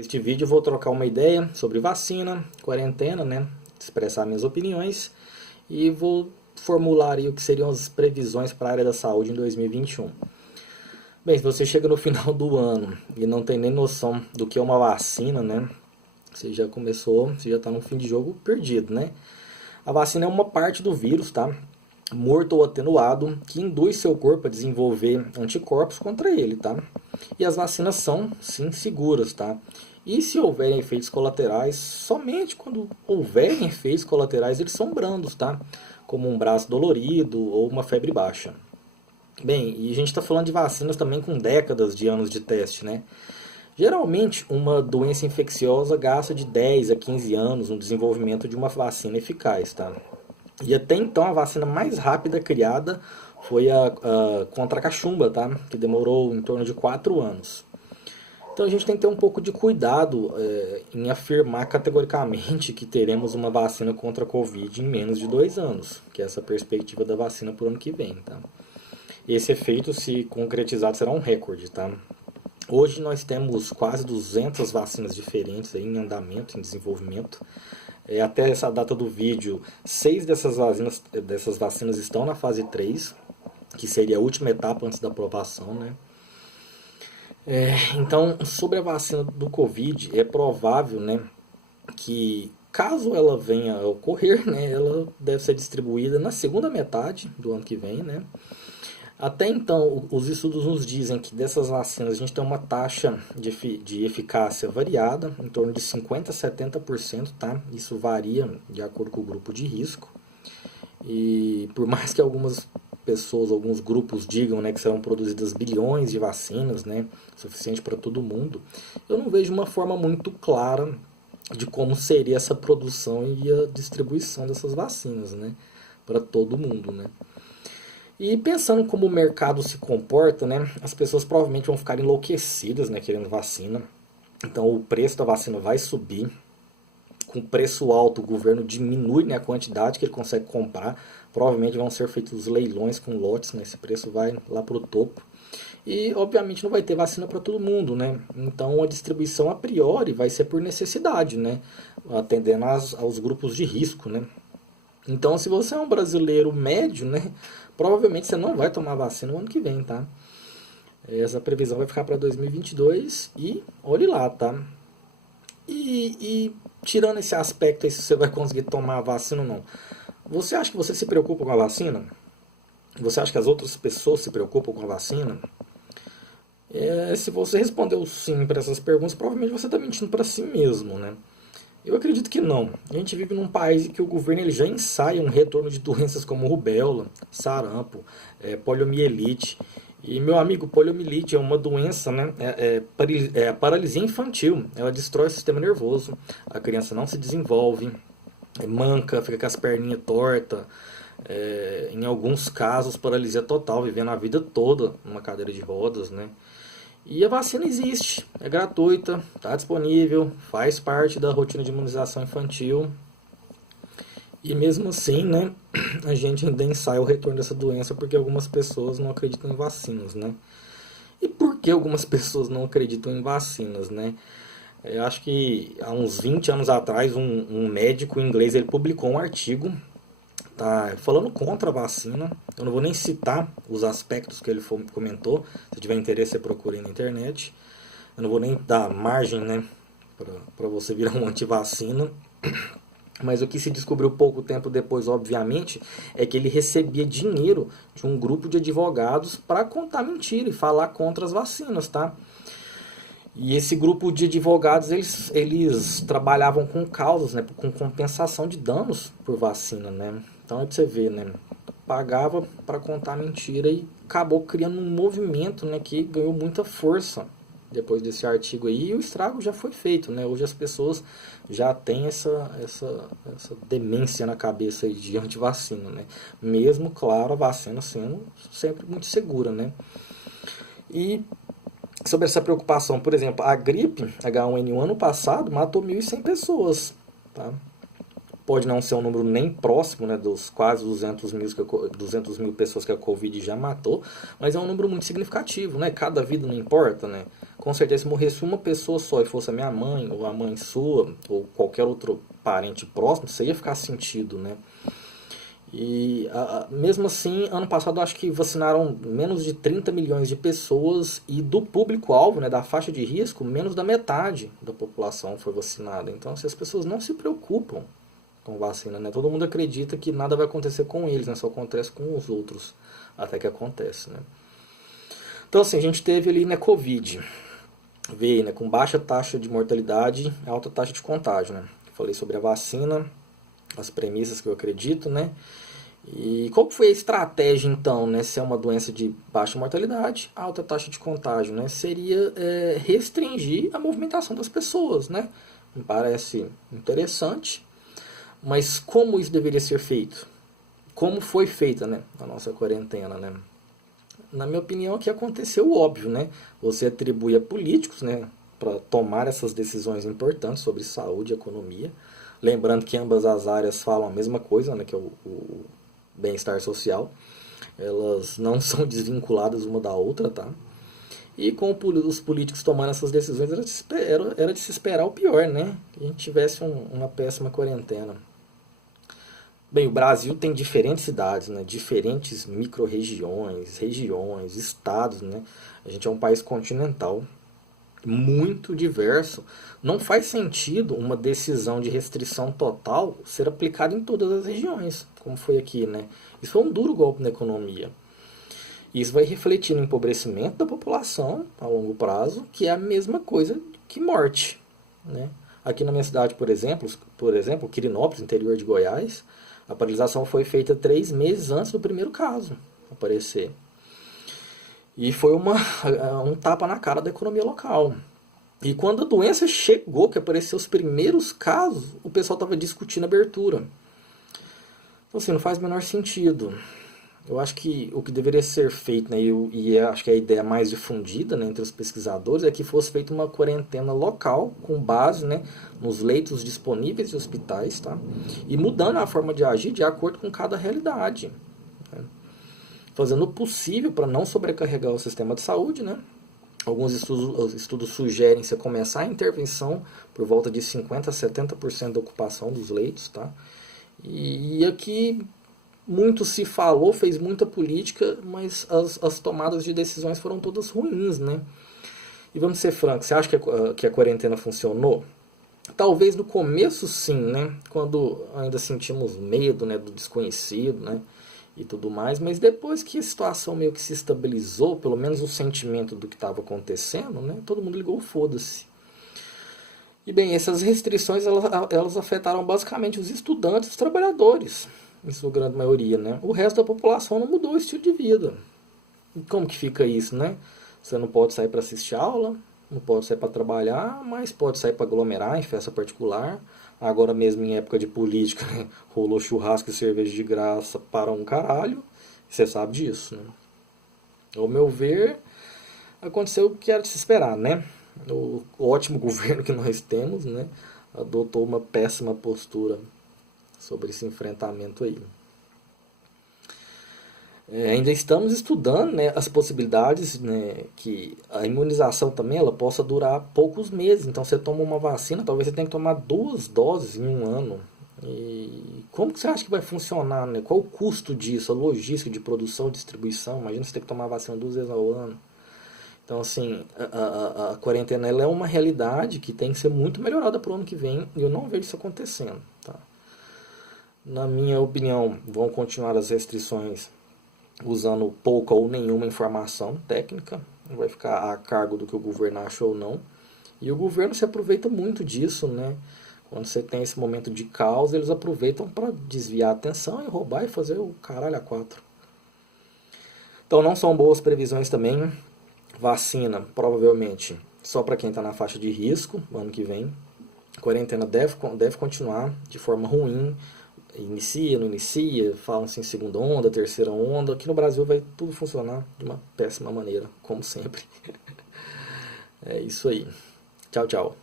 Neste vídeo eu vou trocar uma ideia sobre vacina, quarentena, né? Expressar minhas opiniões e vou formular aí o que seriam as previsões para a área da saúde em 2021. Bem, se você chega no final do ano e não tem nem noção do que é uma vacina, né? Você já está no fim de jogo perdido, né? A vacina é uma parte do vírus, tá? Morto ou atenuado, que induz seu corpo a desenvolver anticorpos contra ele, tá? E as vacinas são, sim, seguras, tá? E se houverem efeitos colaterais, somente quando houverem efeitos colaterais, eles são brandos, tá? Como um braço dolorido ou uma febre baixa. Bem, e a gente está falando de vacinas também com décadas de anos de teste, né? Geralmente, uma doença infecciosa gasta de 10 a 15 anos no desenvolvimento de uma vacina eficaz, tá? E até então a vacina mais rápida criada foi a contra a cachumba, tá? Que demorou em torno de 4 anos. Então a gente tem que ter um pouco de cuidado em afirmar categoricamente que teremos uma vacina contra a Covid em menos de 2 anos, que é essa perspectiva da vacina para o ano que vem, tá? Esse efeito, se concretizado, será um recorde, tá? Hoje nós temos quase 200 vacinas diferentes aí em andamento, em desenvolvimento. Até essa data do vídeo, 6 dessas vacinas estão na fase 3, que seria a última etapa antes da aprovação, né? Então, sobre a vacina do Covid, é provável, né, que caso ela venha a ocorrer, né, ela deve ser distribuída na segunda metade do ano que vem, né? Até então, os estudos nos dizem que dessas vacinas a gente tem uma taxa de eficácia variada, em torno de 50% a 70%, tá? Isso varia de acordo com o grupo de risco. E por mais que algumas pessoas, alguns grupos digam, né, que serão produzidas bilhões de vacinas, né, suficiente para todo mundo, eu não vejo uma forma muito clara de como seria essa produção e a distribuição dessas vacinas, né, para todo mundo, né. E pensando como o mercado se comporta, né, as pessoas provavelmente vão ficar enlouquecidas, né, querendo vacina. Então o preço da vacina vai subir. Com preço alto, o governo diminui, né, a quantidade que ele consegue comprar. Provavelmente vão ser feitos leilões com lotes, né, esse preço vai lá para o topo. E obviamente não vai ter vacina para todo mundo, né? Então a distribuição a priori vai ser por necessidade, né, atendendo aos grupos de risco, né. Então, se você é um brasileiro médio, né, provavelmente você não vai tomar vacina no ano que vem, tá? Essa previsão vai ficar para 2022 e olhe lá, tá? E tirando esse aspecto aí, se você vai conseguir tomar a vacina ou não, você acha que você se preocupa com a vacina? Você acha que as outras pessoas se preocupam com a vacina? Se você respondeu sim para essas perguntas, provavelmente você está mentindo para si mesmo, né? Eu acredito que não. A gente vive num país em que o governo ele já ensaia um retorno de doenças como rubéola, sarampo, poliomielite. E, meu amigo, poliomielite é uma doença, né? É paralisia infantil. Ela destrói o sistema nervoso. A criança não se desenvolve, manca, fica com as perninhas tortas. Em alguns casos, paralisia total, vivendo a vida toda numa cadeira de rodas, né? E a vacina existe, é gratuita, está disponível, faz parte da rotina de imunização infantil. E mesmo assim, né, a gente ainda ensaia o retorno dessa doença porque algumas pessoas não acreditam em vacinas, né? E por que algumas pessoas não acreditam em vacinas, né? Eu acho que há uns 20 anos atrás, um médico inglês ele publicou um artigo, tá, falando contra a vacina. Eu não vou nem citar os aspectos que ele comentou. Se tiver interesse, você procure aí na internet. Eu não vou nem dar margem, né, para você virar um antivacina. Mas o que se descobriu pouco tempo depois, obviamente, é que ele recebia dinheiro de um grupo de advogados para contar mentira e falar contra as vacinas, tá? E esse grupo de advogados, eles trabalhavam com causas, né, com compensação de danos por vacina, né? Então é pra você ver, né? Pagava para contar mentira e acabou criando um movimento, né, que ganhou muita força depois desse artigo aí. E o estrago já foi feito, né? Hoje as pessoas já têm essa demência na cabeça aí de antivacina, né? Mesmo, claro, a vacina sendo sempre muito segura, né? E sobre essa preocupação, por exemplo, a gripe H1N1 ano passado matou 1.100 pessoas, tá? Pode não ser um número nem próximo, né, dos quase 200 mil pessoas que a Covid já matou, mas é um número muito significativo, né? Cada vida não importa, né? Com certeza, se morresse uma pessoa só e fosse a minha mãe, ou a mãe sua, ou qualquer outro parente próximo, você ia ficar sentido, né? E mesmo assim, ano passado eu acho que vacinaram menos de 30 milhões de pessoas e do público-alvo, né, da faixa de risco, menos da metade da população foi vacinada. Então, se as pessoas não se preocupam com vacina, né, todo mundo acredita que nada vai acontecer com eles, né, só acontece com os outros, até que acontece, né. Então, assim, a gente teve ali, né, Covid, veio, né, com baixa taxa de mortalidade e alta taxa de contágio, né. Falei sobre a vacina, as premissas que eu acredito, né? E qual foi a estratégia então, né? Se é uma doença de baixa mortalidade, alta taxa de contágio, né? Seria restringir a movimentação das pessoas, né? Me parece interessante, mas como isso deveria ser feito? Como foi feita, né? A nossa quarentena, né? Na minha opinião, aqui aconteceu o óbvio, né? Você atribui a políticos, né? Para tomar essas decisões importantes sobre saúde e economia. Lembrando que ambas as áreas falam a mesma coisa, né, que é o bem-estar social. Elas não são desvinculadas uma da outra, tá? E com os políticos tomando essas decisões, era de se esperar o pior, né? Que a gente tivesse uma péssima quarentena. Bem, o Brasil tem diferentes cidades, né? Diferentes micro-regiões, regiões, estados, né? A gente é um país continental, muito diverso. Não faz sentido uma decisão de restrição total ser aplicada em todas as regiões, como foi aqui, né? Isso foi um duro golpe na economia. Isso vai refletir no empobrecimento da população a longo prazo, que é a mesma coisa que morte, né? Aqui na minha cidade, por exemplo, Quirinópolis, interior de Goiás, a paralisação foi feita 3 meses antes do primeiro caso aparecer. E foi um tapa na cara da economia local. E quando a doença chegou, que apareceu os primeiros casos, o pessoal estava discutindo abertura. Então, assim, não faz o menor sentido. Eu acho que o que deveria ser feito, né, acho que a ideia mais difundida, né, entre os pesquisadores, é que fosse feita uma quarentena local, com base, né, nos leitos disponíveis de hospitais, tá? E mudando a forma de agir de acordo com cada realidade, né? Fazendo o possível para não sobrecarregar o sistema de saúde, né? Alguns estudos sugerem você começar a intervenção por volta de 50% a 70% da ocupação dos leitos, tá? E aqui muito se falou, fez muita política, mas as tomadas de decisões foram todas ruins, né? E vamos ser francos, você acha que a quarentena funcionou? Talvez no começo sim, né? Quando ainda sentimos medo, né, do desconhecido, né? E tudo mais, mas depois que a situação meio que se estabilizou, pelo menos o sentimento do que estava acontecendo, né, todo mundo ligou o foda-se. E bem, essas restrições elas afetaram basicamente os estudantes e os trabalhadores, em sua grande maioria, né? O resto da população não mudou o estilo de vida. E como que fica isso, né? Você não pode sair para assistir aula, não pode sair para trabalhar, mas pode sair para aglomerar em festa particular. Agora mesmo em época de política, né, rolou churrasco e cerveja de graça para um caralho. Você sabe disso, né? Ao meu ver, aconteceu o que era de se esperar, né? O ótimo governo que nós temos, né, adotou uma péssima postura sobre esse enfrentamento aí. Ainda estamos estudando, né, as possibilidades, né, que a imunização também ela possa durar poucos meses. Então você toma uma vacina, talvez você tenha que tomar 2 doses em um ano. E como que você acha que vai funcionar, né? Qual o custo disso, a logística de produção, distribuição? Imagina você ter que tomar a vacina 2 vezes ao ano. Então, assim, a quarentena ela é uma realidade que tem que ser muito melhorada para o ano que vem, e eu não vejo isso acontecendo, tá? Na minha opinião, vão continuar as restrições usando pouca ou nenhuma informação técnica, vai ficar a cargo do que o governo acha ou não. E o governo se aproveita muito disso, né? Quando você tem esse momento de caos, eles aproveitam para desviar a atenção e roubar e fazer o caralho a quatro. Então não são boas previsões também. Vacina, provavelmente, só para quem está na faixa de risco, ano que vem. A quarentena deve continuar de forma ruim. Inicia, não inicia, falam-se em segunda onda, terceira onda. Aqui no Brasil vai tudo funcionar de uma péssima maneira, como sempre. É isso aí. Tchau, tchau.